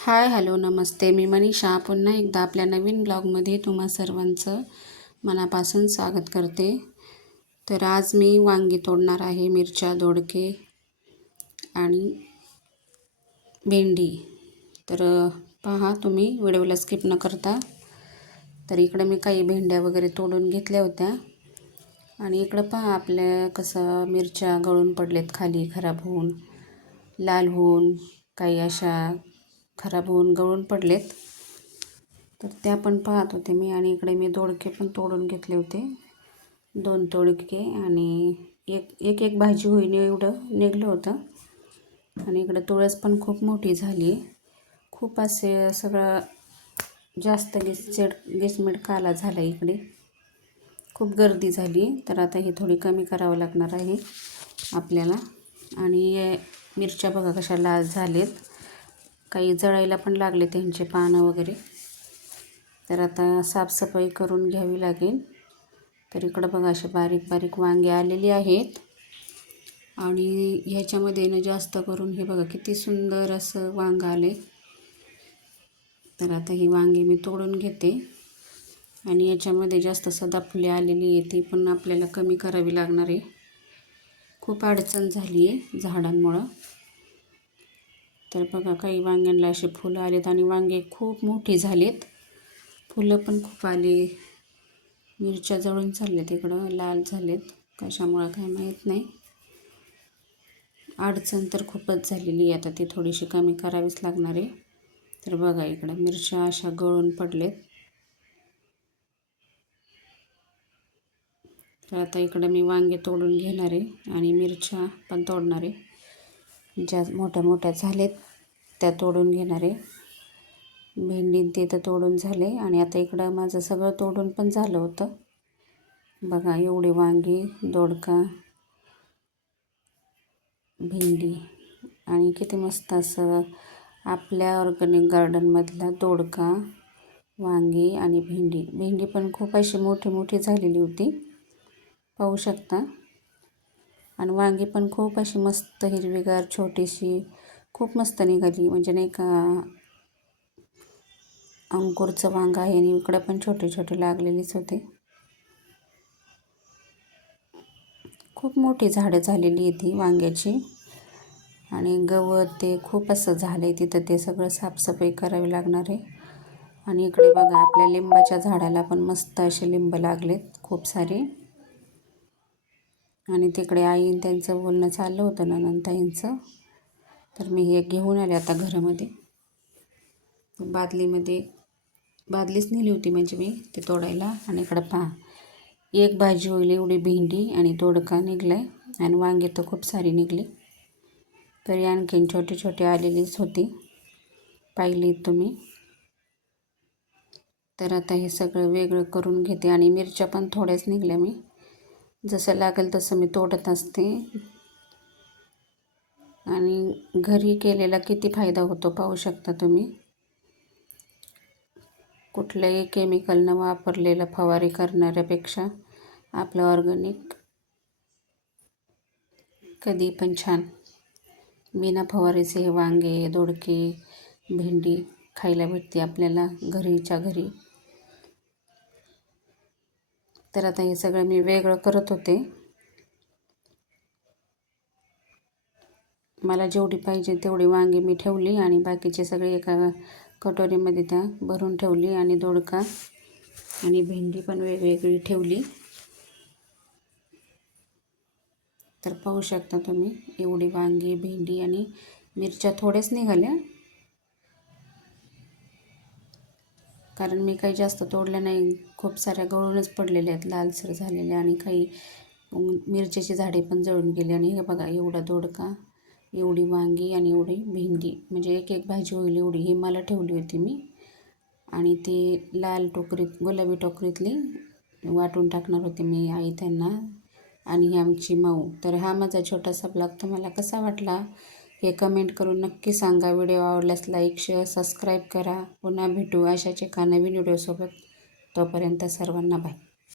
Hi hello नमस्ते. मी मनीषा. पुन्हा एकदा आपल्या नवीन ब्लॉगमध्ये तुम्हा सर्वांचं मनापासून स्वागत करते. तर आज मी वांगी तोडणार आहे मिरच्या दोडके आणि भेंडी. तर पहा तुम्ही व्हिडिओला स्किप न करता. तर इकडं मी काही भेंड्या वगैरे तोडून घेतल्या होत्या. आणि इकडं पहा आपल्या कसं मिरच्या गळून पडलेत खाली खराब होऊन लाल होऊन काही अशा खराब होऊन गळून पडलेत. तर त्या पण पाहत होते मी आणि इकडे मी दोडके पण तोडून घेतले होते. दोन दोडके आणि एक एक एक भाजी होईन एवढं निघलं होतं. आणि इकडं तुळस पण खूप मोठी झाली. खूप असे सगळं जास्त गिसचेड गिसमिड काला झाला इकडे. खूप गर्दी झाली. तर आता हे थोडी कमी करावं लागणार आहे आपल्याला. आणि मिरच्या बघा कशा लाल झालेत. काही जळायला पण लागले त्यांचे पानं वगैरे. तर आता साफसफाई करून घ्यावी लागेल. तर इकडं बघा असे बारीक बारीक वांगे आलेली आहेत. आणि ह्याच्यामध्ये ना जास्त करून हे बघा किती सुंदर असं वांग आले. तर आता ही वांगी मी तोडून घेते. आणि याच्यामध्ये जास्त सदाफुले आलेली आहे ती पण आपल्याला कमी करावी लागणार आहे. खूप अडचण झाली आहे झाडांमुळं. तर बघा काही वांग्यांना असे फुलं आलेत आणि वांगे खूप मोठी झालेत. फुलं पण खूप आली. मिरच्या जळून चालल्यात इकडं लाल झालेत. कशामुळं काय माहीत नाही. अडचण तर खूपच झालेली आहे. आता ती थोडीशी कमी करावीच लागणार आहे. तर बघा इकडं मिरच्या अशा गळून पडलेत. तर आता इकडं मी वांगे तोडून घेणार आहे आणि मिरच्या पण तोडणार आहे. ज्या मोठ्या मोठ्या झालेत त्या तोडून घेणार. आहे भेंडी ते तर तोडून झाले आणि आता इकडं माझं सगळं तोडून पण झालं होतं. बघा एवढी वांगी दोडका भेंडी आणि किती मस्त असं आपल्या ऑर्गॅनिक गार्डनमधला दोडका वांगी आणि भेंडी. भेंडी पण खूप अशी मोठी मोठी झालेली होती. पाहू शकता. आणि वांगी पण खूप अशी मस्त हिरवीगार छोटीशी खूप मस्त निघाली. म्हणजे नाही का अंकुरचं वांग आहे आणि इकडं पण छोटे छोटे लागलेलीच होते. खूप मोठी झाडं झालेली आहे ती वांग्याची. आणि गवत ते खूप असं झालं आहे तिथं ते सगळं साफसफाई करावी लागणार आहे. आणि इकडे बघा आपल्या लिंबाच्या झाडाला पण मस्त असे लिंब लागलेत खूप सारे. आणि तिकडे आई त्यांचं बोलणं चाललं होतं नंदताईंचं तर मी हे घेऊन आले आता घरामध्ये. बादलीमध्ये बादलीच नेली होती म्हणजे मी ते तोडायला. आणि इकडं पहा एक भाजी होईल एवढी भेंडी आणि दोडका निघला आहे आणि वांगे तर खूप सारी निघली. तरी आणखीन छोटी छोटी आलेलीच होती. पाहिली तुम्ही. तर आता हे सगळं वेगळं करून घेते. आणि मिरच्या पण थोड्याच निघल्या मी. जसं लागेल तसं मी तोडत असते. आणि घरी केलेला किती फायदा होतो पाहू शकता तुम्ही. कुठलंही केमिकल न वापरलेलं फवारी करणाऱ्यापेक्षा आपलं ऑर्गॅनिक कधी पण छान. बिना फवारीचे हे वांगे दोडके भेंडी खायला भेटते आपल्याला घरीच्या घरी. तर आता हे सगळं मी वेगळं करत होते. मला जेवढी पाहिजे तेवढी वांगी मी ठेवली आणि बाकीचे सगळे एका कटोरीमध्ये त्या भरून ठेवली आणि दोडका आणि भेंडी पण वेगवेगळी ठेवली. तर पाहू शकता तुम्ही एवढी वांगी भेंडी आणि मिरच्या थोड्याच निघाल्या. कारण मी काही जास्त तोडल्या नाही. खूप साऱ्या गळूनच पडलेल्या आहेत. लालसर झालेल्या आणि काही मिरच्याची झाडे पण जळून गेली. आणि हे बघा एवढा दोडका एवढी वांगी आणि एवढी भेंडी. म्हणजे एक एक भाजी होईल एवढी ही मला ठेवली होती मी. आणि ती लाल टोकरीत गुलाबी टोकरीतली वाटून टाकणार होते मी आई त्यांना. आणि ही आमची माऊ. तर हा माझा छोटासा ब्लॉग तुम्हाला कसा वाटला? हे कमेंट करून नक्की सांगा. व्हिडिओ आवडल्यास लाईक शेअर सबस्क्राईब करा. पुन्हा भेटू अशाच एका नवीन व्हिडिओसोबत. तोपर्यंत सर्वांना बाय